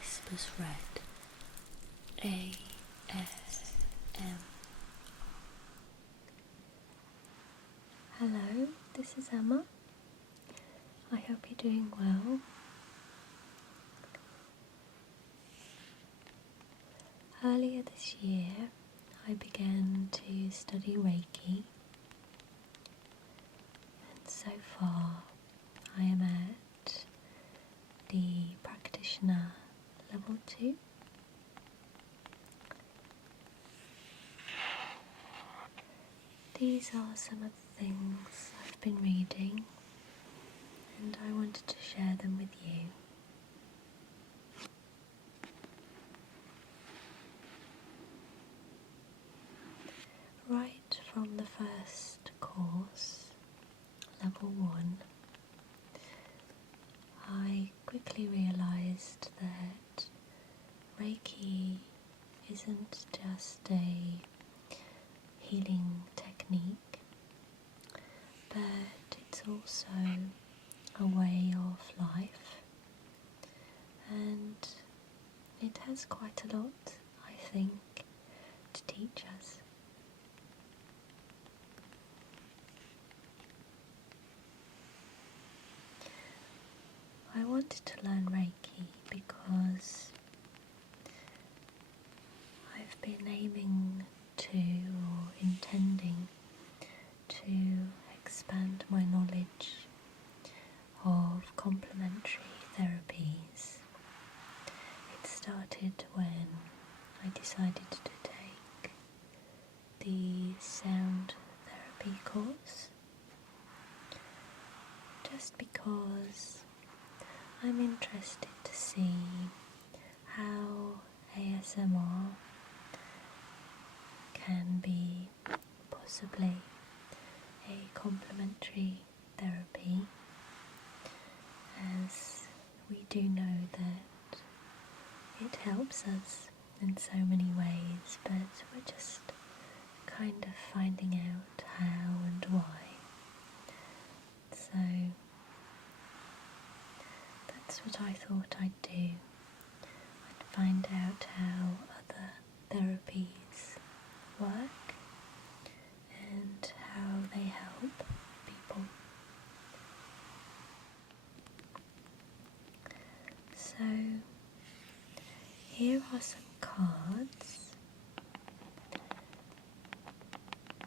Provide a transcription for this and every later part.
WhispersRed ASM. Hello, this is Emma. I hope you're doing well. Earlier this year, I began to study Reiki, and so far I am at the practitioner level 2. These are some of the things I've been reading, and I wanted to share them with you. Right from the first course, level 1, I quickly realised that Reiki isn't just a healing technique, but it's also a way of life, and it has quite a lot, I think, to teach us. I wanted to learn Reiki because I've been aiming to, or intending to, expand my knowledge of complementary therapies. It started when I decided to take the sound therapy course, just because I'm interested to see how ASMR can be possibly a complementary therapy, as we do know that it helps us in so many ways, but we're just kind of finding out how and why. So that's what I thought I'd do. I'd find out how other therapies work and how they help people. So here are some cards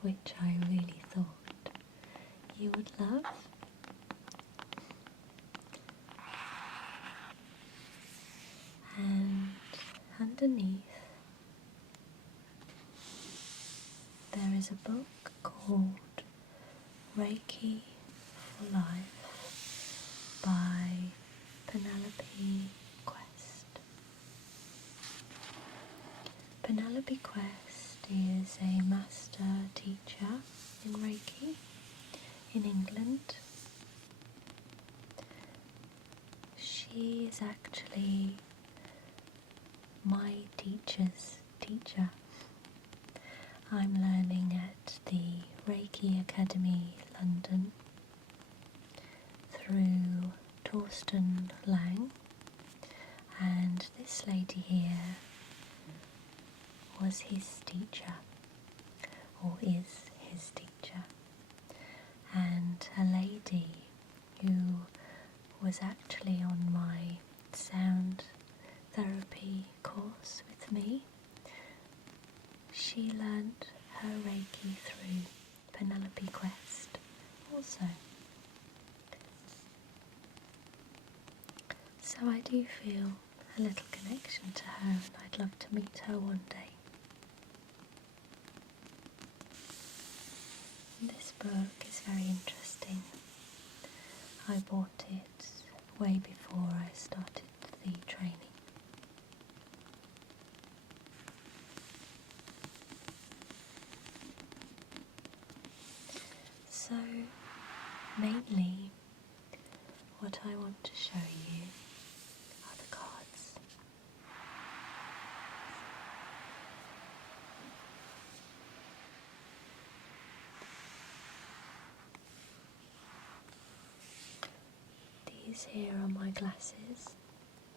which I really thought you would love. And underneath there is a book called Reiki for Life by Penelope Quest. Penelope Quest is a master teacher in Reiki in England. She is actually my teacher's teacher. I'm learning at the Reiki Academy London through Torsten Lang, and this lady here was his teacher, or is his teacher, and a lady who was actually on my sound therapy course with me. She learned her Reiki through Penelope Quest also. So I do feel a little connection to her, and I'd love to meet her one day. This book is very interesting. I bought it way before I started the training. So, mainly, what I want to show you are the cards. These here are my glasses,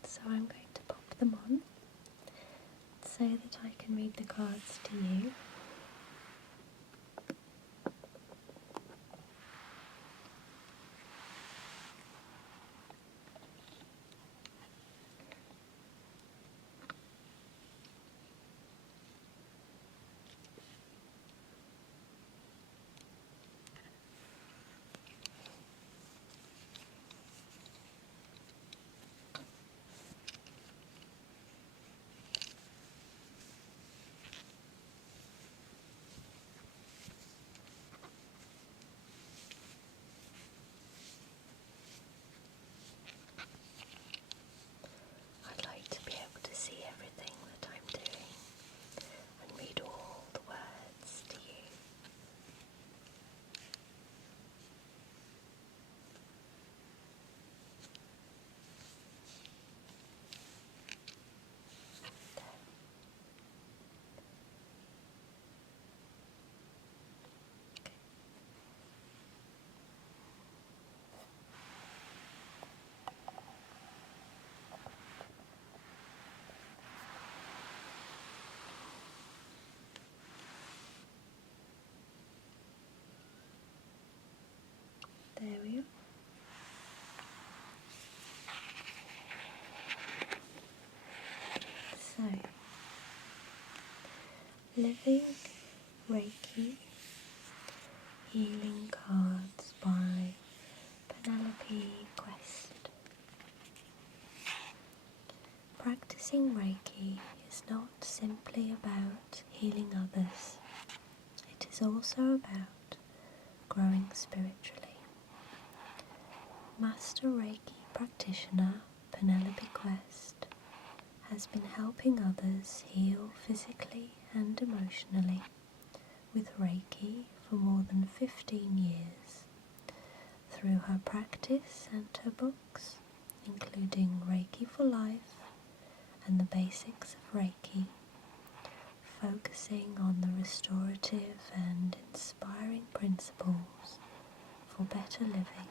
so I'm going to pop them so that I can read the cards to you. I'd like to be able to see everything that I'm doing and read all the words to you. There we are. So, Living Reiki Healing Cards by Penelope Quest. Practicing Reiki is not simply about healing others. It is also about growing spiritually. Master Reiki practitioner Penelope Quest has been helping others heal physically and emotionally with Reiki for more than 15 years through her practice and her books, including Reiki for Life and the Basics of Reiki, focusing on the restorative and inspiring principles for better living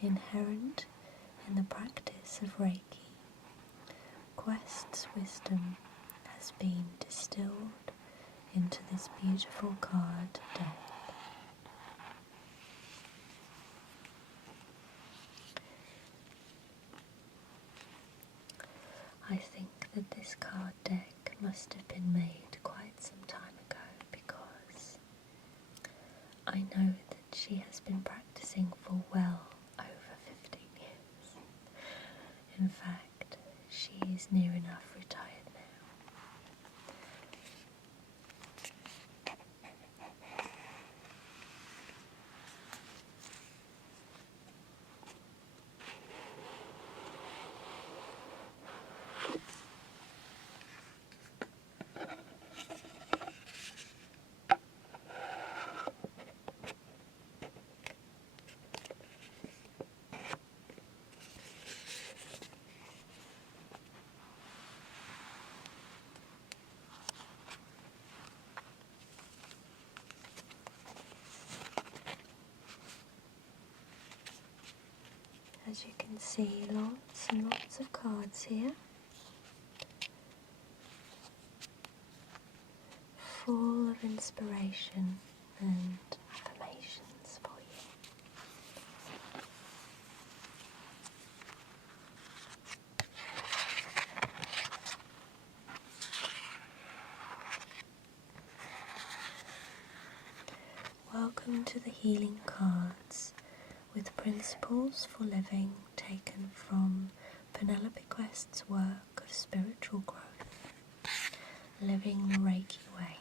inherent in the practice of Reiki. Quest's wisdom has been distilled into this beautiful card deck. I think that this card deck must have been made quite some time ago because I know that she has been practicing for well over 15 years. In fact, she is near enough retired now. As you can see, lots and lots of cards here, full of inspiration and affirmations for you. Welcome to the Healing Cards with Principles for Living, taken from Penelope Quest's work of spiritual growth, Living the Reiki Way.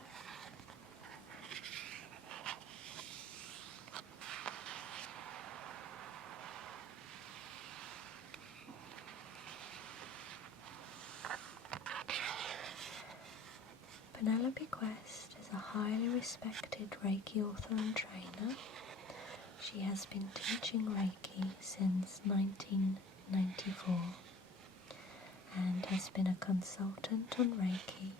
Penelope Quest is a highly respected Reiki author and trainer. She has been teaching Reiki since 1994 and has been a consultant on Reiki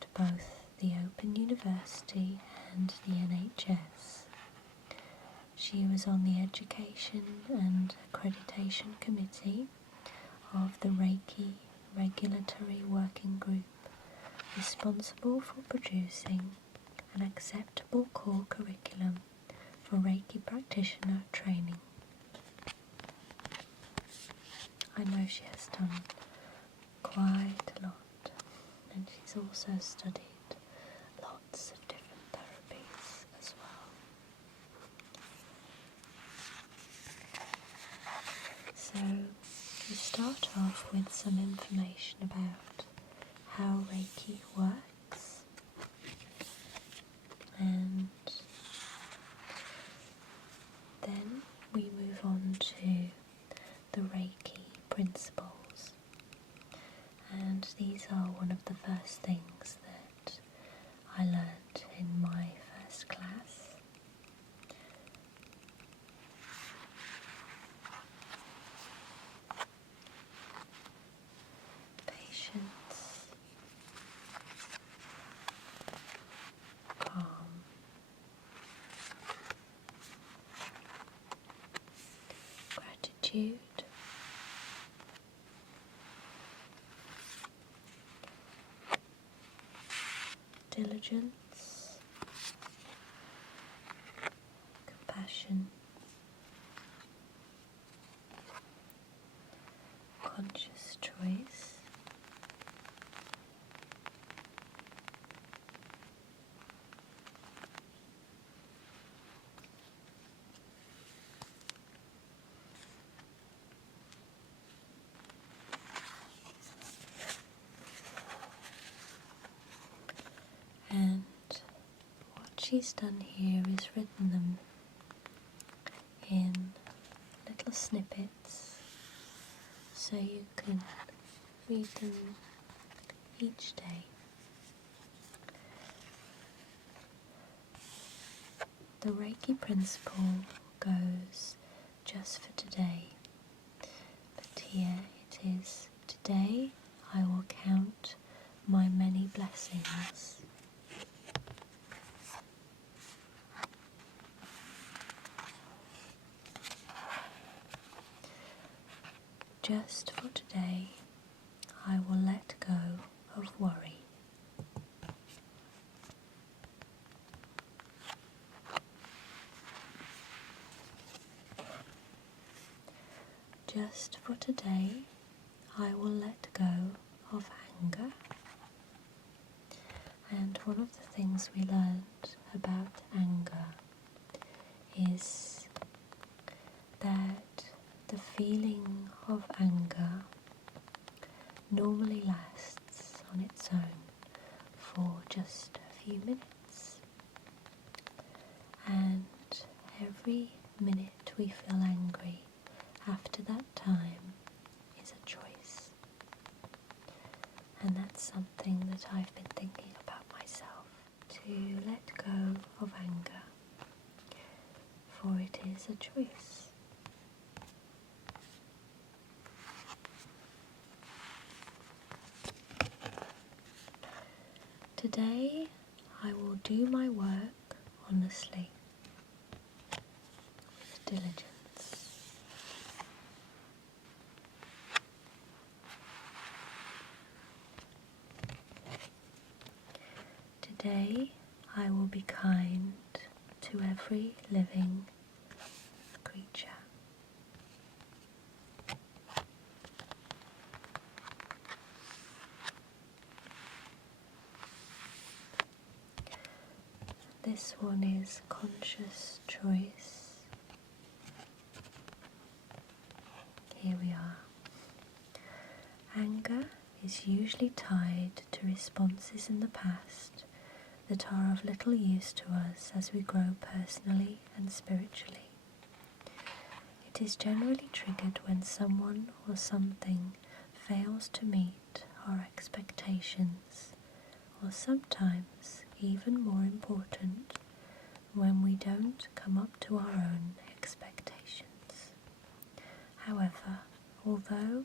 to both the Open University and the NHS. She was on the Education and Accreditation Committee of the Reiki Regulatory Working Group responsible for producing an acceptable core curriculum for Reiki practitioner training. I know she has done quite a lot, and she's also studied lots of different therapies as well. So we start off with some information about how Reiki works, and then we move on to the Reiki principles, and these are one of the first things that I learned in my first class. Patience, calm, gratitude, diligence, compassion, conscious choice, and what she's done here is written them in little snippets so you can read them each day. The Reiki principle goes just for today, but here it is: today I will count my many blessings. Just for today, I will let go of worry. Just for today, I will let go of anger. And one of the things we learned about anger is that the feeling of anger normally lasts on its own for just a few minutes. And every minute we feel angry after that time is a choice. And that's something that I've been thinking about myself, to let go of anger, for it is a choice. Today I will do my work honestly, with diligence. Today I will be kind to every living creature. This one is conscious choice. Here we are. Anger is usually tied to responses in the past that are of little use to us as we grow personally and spiritually. It is generally triggered when someone or something fails to meet our expectations, or sometimes, even more important, when we don't come up to our own expectations. However, although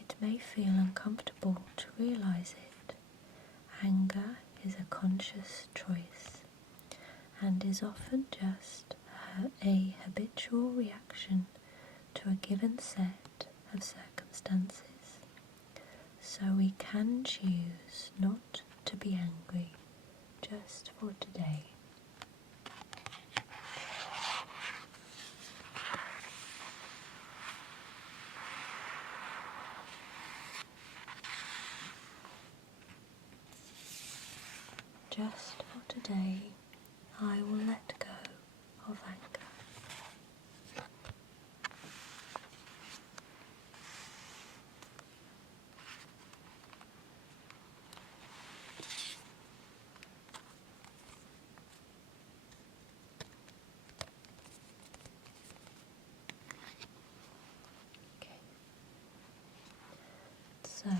it may feel uncomfortable to realize it, anger is a conscious choice and is often just a habitual reaction to a given set of circumstances. So we can choose not to be angry, just for today. Just for today, I will let go of anger. So,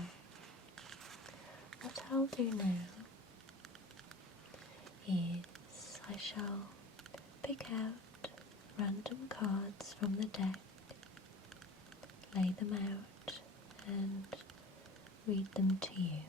what I'll do now is I shall pick out random cards from the deck, lay them out and read them to you.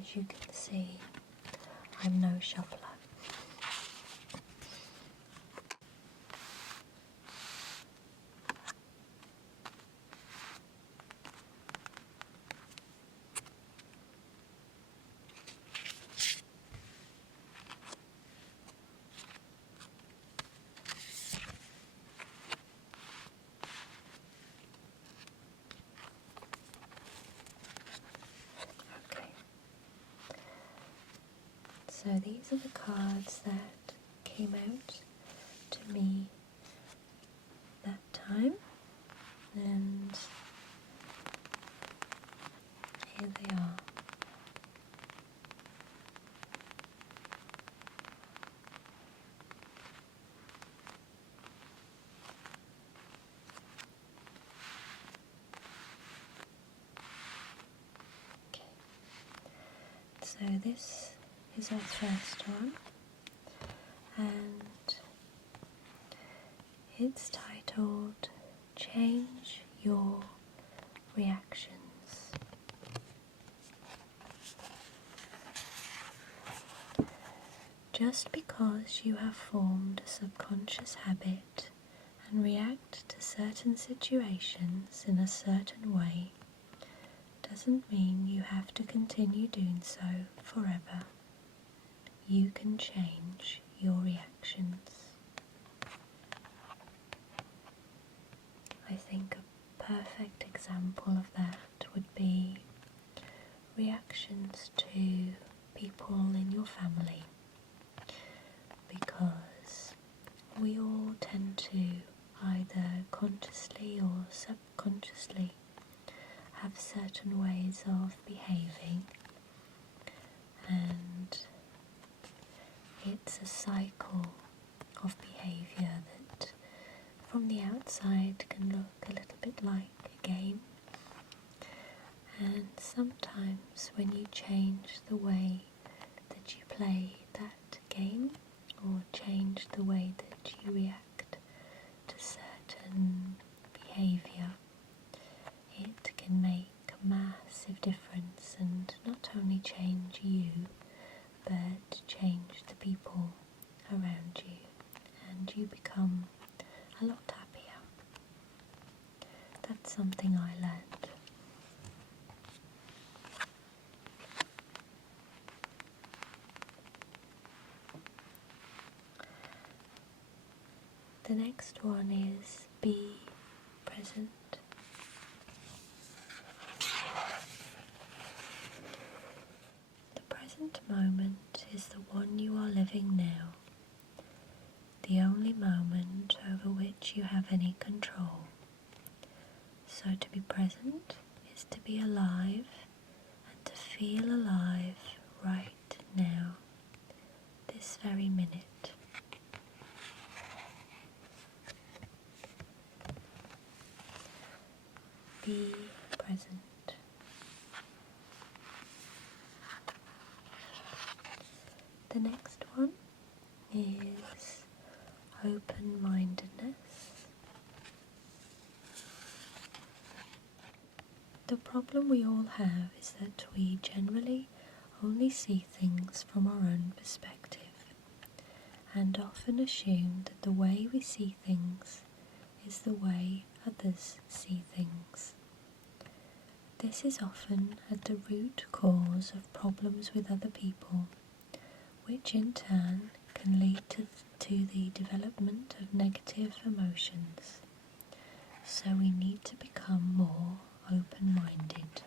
As you can see, I'm no shuffler. Okay. So these are the cards that came out to me that time, and here they are. Okay. So this is our first one, and it's titled Change Your Reactions. Just because you have formed a subconscious habit and react to certain situations in a certain way doesn't mean you have to continue doing so forever. You can change your reactions. I think a perfect example of that would be reactions to people in your family, because we all tend to either consciously or subconsciously have certain ways of behaving, and it's a cycle of behaviour that from the outside can look a little bit like a game, and sometimes when you change the way that you play that game or change the way that you react to certain behaviour, it can make a massive difference and not only change you but change the people around you, and you become a lot happier. That's something I learned. The next one is be present which you have any control. So to be present is to be alive and to feel alive right now, this very minute. Be present. The next one is open-mindedness. The problem we all have is that we generally only see things from our own perspective and often assume that the way we see things is the way others see things. This is often at the root cause of problems with other people, which in turn can lead to the development of negative emotions. So we need to become more open-minded.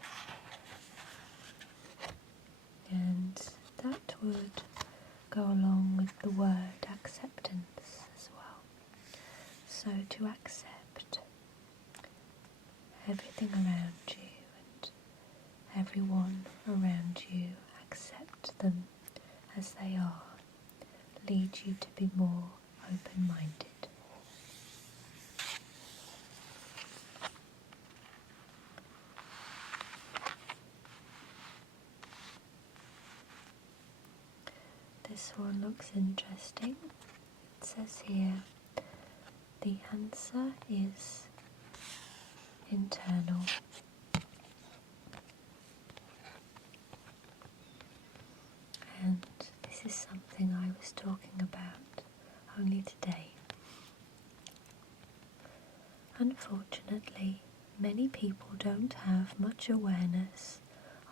And that would go along with the word acceptance as well. So to accept everything around you and everyone around you, accept them as they are, leads you to be more open-minded. This one looks interesting. It says here, the answer is internal. And this is something I was talking about only today. Unfortunately, many people don't have much awareness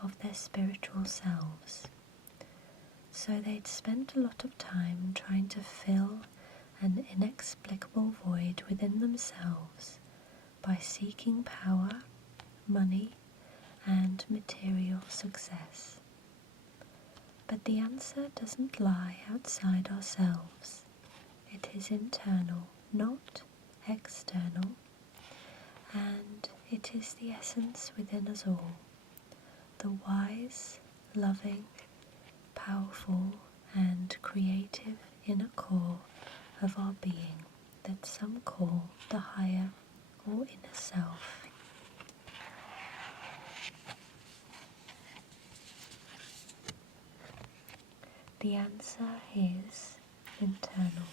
of their spiritual selves. So they'd spent a lot of time trying to fill an inexplicable void within themselves by seeking power, money, and material success. But the answer doesn't lie outside ourselves. It is internal, not external, and it is the essence within us all, the wise, loving, powerful and creative inner core of our being that some call the higher or inner self. The answer is internal.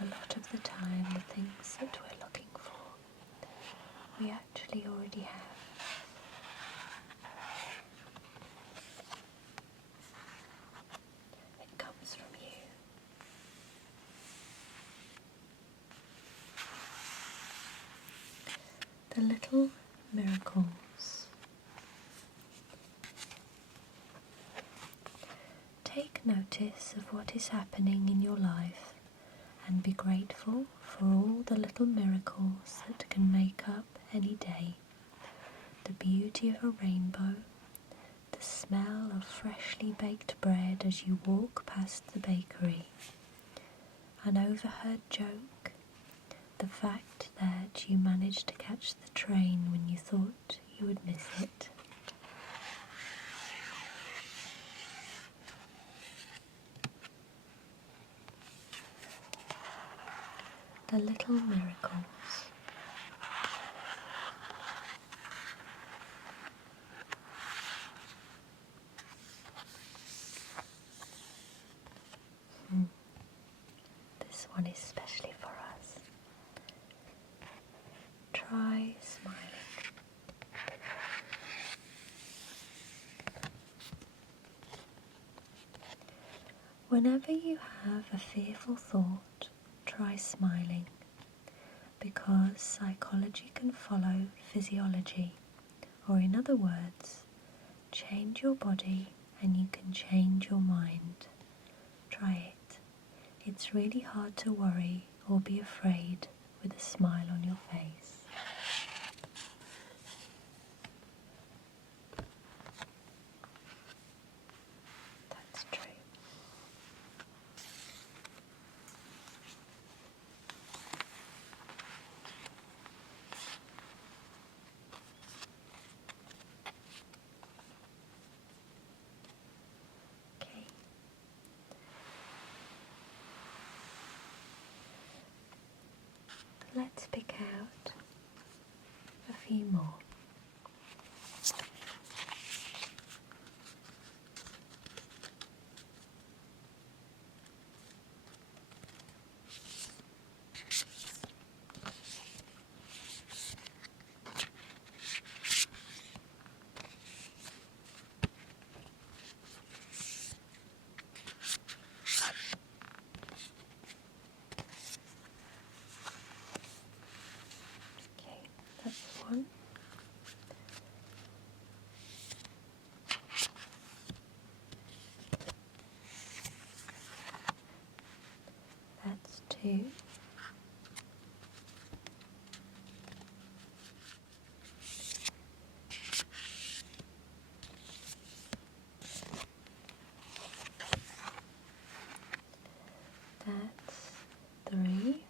A lot of the time, the things that we're looking for, we actually already have. It comes from you. The little miracles. Take notice of what is happening in your life and be grateful for all the little miracles that can make up any day. The beauty of a rainbow, the smell of freshly baked bread as you walk past the bakery, an overheard joke, the fact that you managed to catch the train when you thought you would miss it. The little miracles. This one is especially for us. Try smiling. Whenever you have a fearful thought, try smiling, because psychology can follow physiology, or in other words, change your body and you can change your mind. Try it. It's really hard to worry or be afraid with a smile on your face. let's pick out a few more. Okay, that's one. That's two. That's three.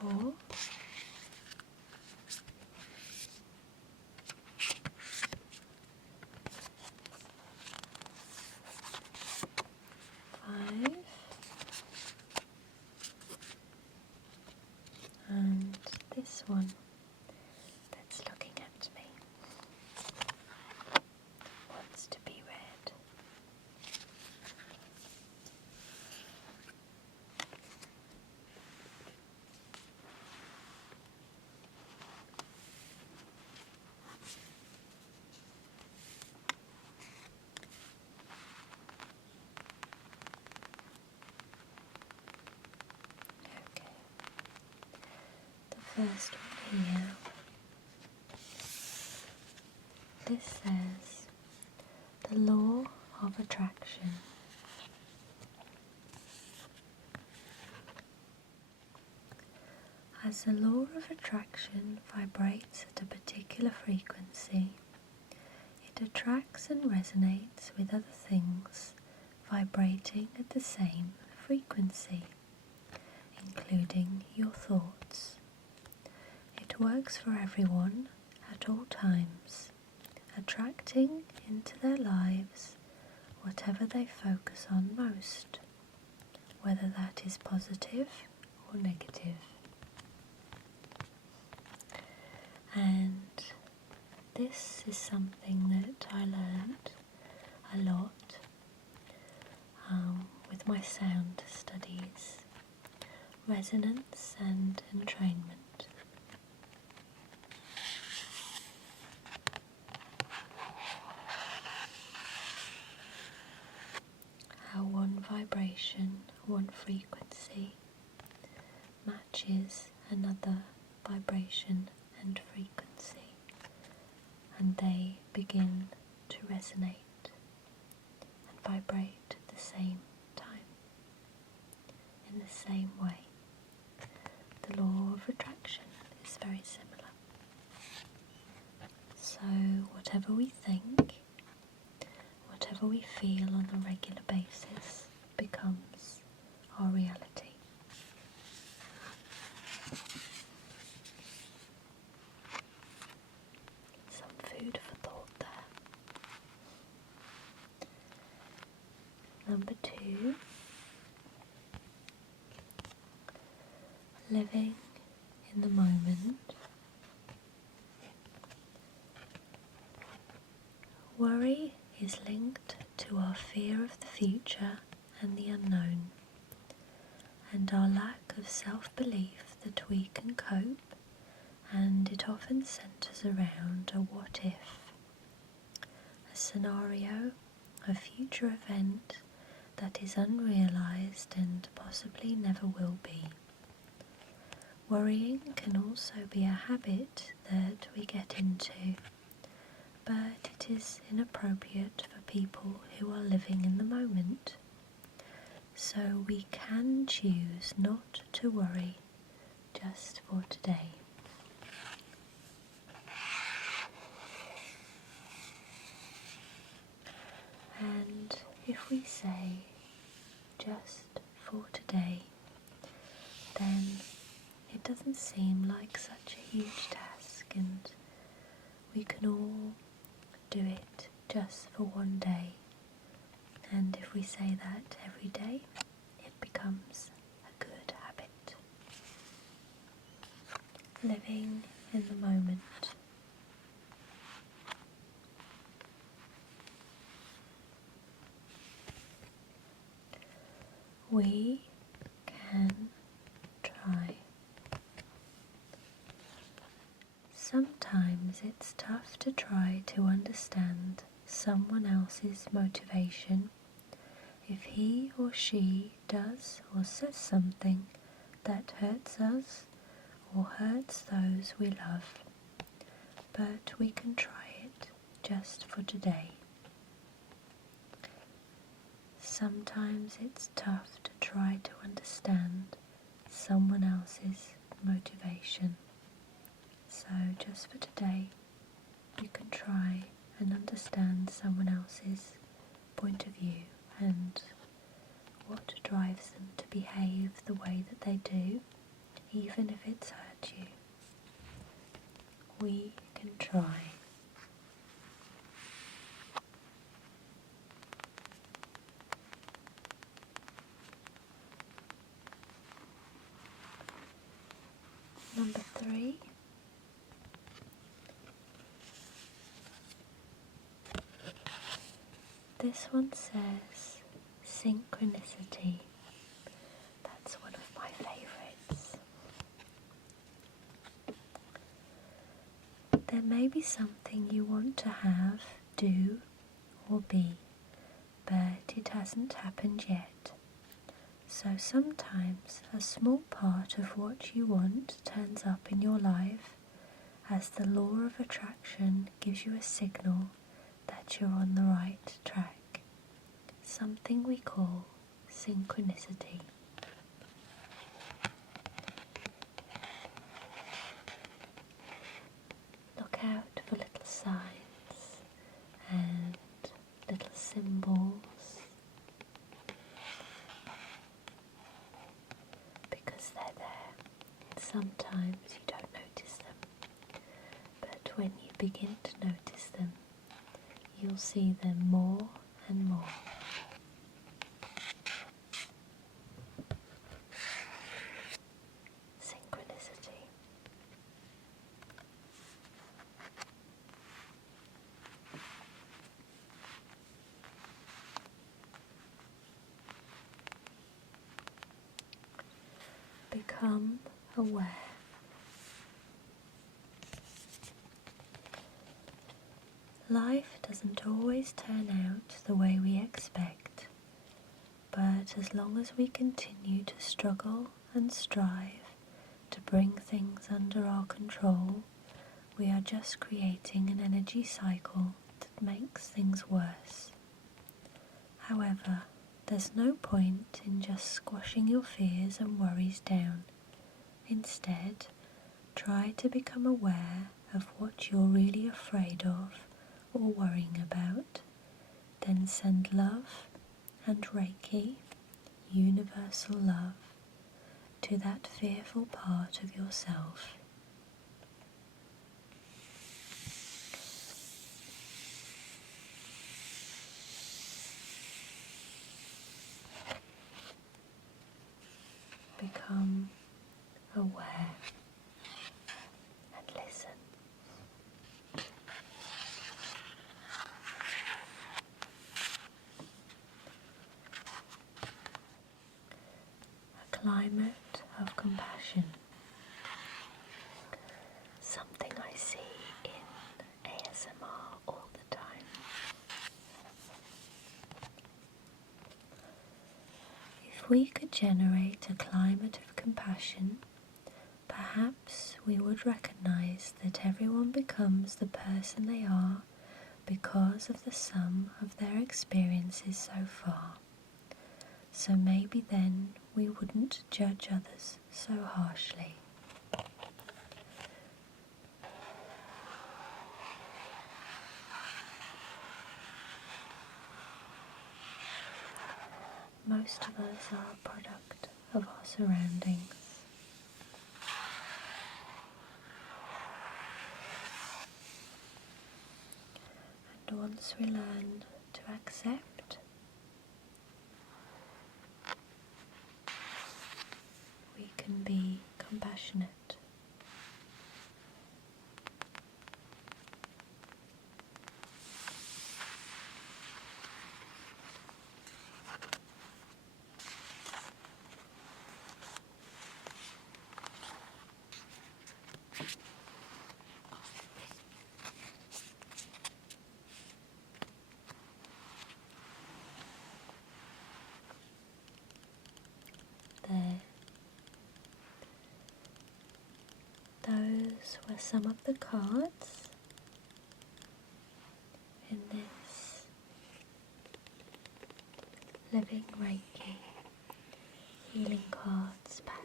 Four. Five. And this one that's looking at me wants to be read. Okay. The first one here. This says the law of attraction. As the law of attraction vibrates at a particular frequency, it attracts and resonates with other things vibrating at the same frequency, including your thoughts. It works for everyone at all times, attracting into their lives whatever they focus on most, whether that is positive or negative. And this is something that I learned a lot with my sound studies, resonance and entrainment. How one vibration, one frequency matches another vibration and frequency, and they begin to resonate and vibrate at the same time, in the same way. The law of attraction is very similar. So whatever we think, whatever we feel on a regular basis becomes our reality. Some food for thought there. Number 2, living in the moment. Worry is linked to our fear of the future and the unknown, and our lack of self-belief that we can cope, and it often centres around a what if, a scenario, a future event that is unrealised and possibly never will be. Worrying can also be a habit that we get into, but it is inappropriate for people who are living in the moment. So we can choose not to worry just for today. And if we say just for today, then it doesn't seem like such a huge task, and we can all do it just for one day. And if we say that every day, it becomes a good habit. Living in the moment. We can try. Sometimes it's tough to try to understand someone else's motivation if he or she does or says something that hurts us or hurts those we love. But we can try it just for today. Sometimes it's tough to try to understand someone else's motivation. So just for today, you can try and understand someone else's point of view and what drives them to behave the way that they do, even if it's hurt you. We can try. Number 3. This one says synchronicity. That's one of my favourites. There may be something you want to have, do, or be, but it hasn't happened yet. So sometimes a small part of what you want turns up in your life as the law of attraction gives you a signal that you're on the right track. Something we call synchronicity. Look out for little signs and little symbols, because they're there. Sometimes you don't notice them, but when you begin to notice them, you'll see them more and more. Synchronicity. Become aware. Life doesn't always turn out the way we expect, but as long as we continue to struggle and strive to bring things under our control, we are just creating an energy cycle that makes things worse. However, there's no point in just squashing your fears and worries down. Instead, try to become aware of what you're really afraid of or worrying about. Then send love and Reiki, universal love, to that fearful part of yourself. Become aware and listen. A climate of compassion. Something I see in ASMR all the time. If we could generate a climate of compassion, perhaps we would recognize that everyone becomes the person they are because of the sum of their experiences so far. So maybe then we wouldn't judge others so harshly. Most of us are a product of our surroundings. once we learn to accept, we can be compassionate. There. Those were some of the cards in this Living Reiki Healing Cards pack.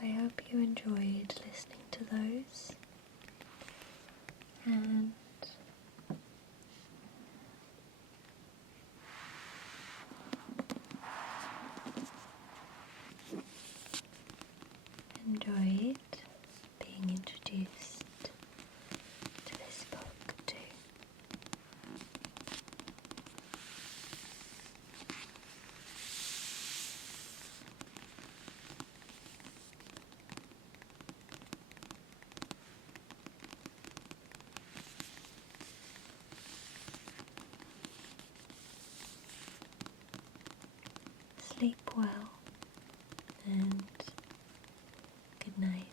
I hope you enjoyed listening to those, and enjoyed being introduced to this book too. Sleep well and good night.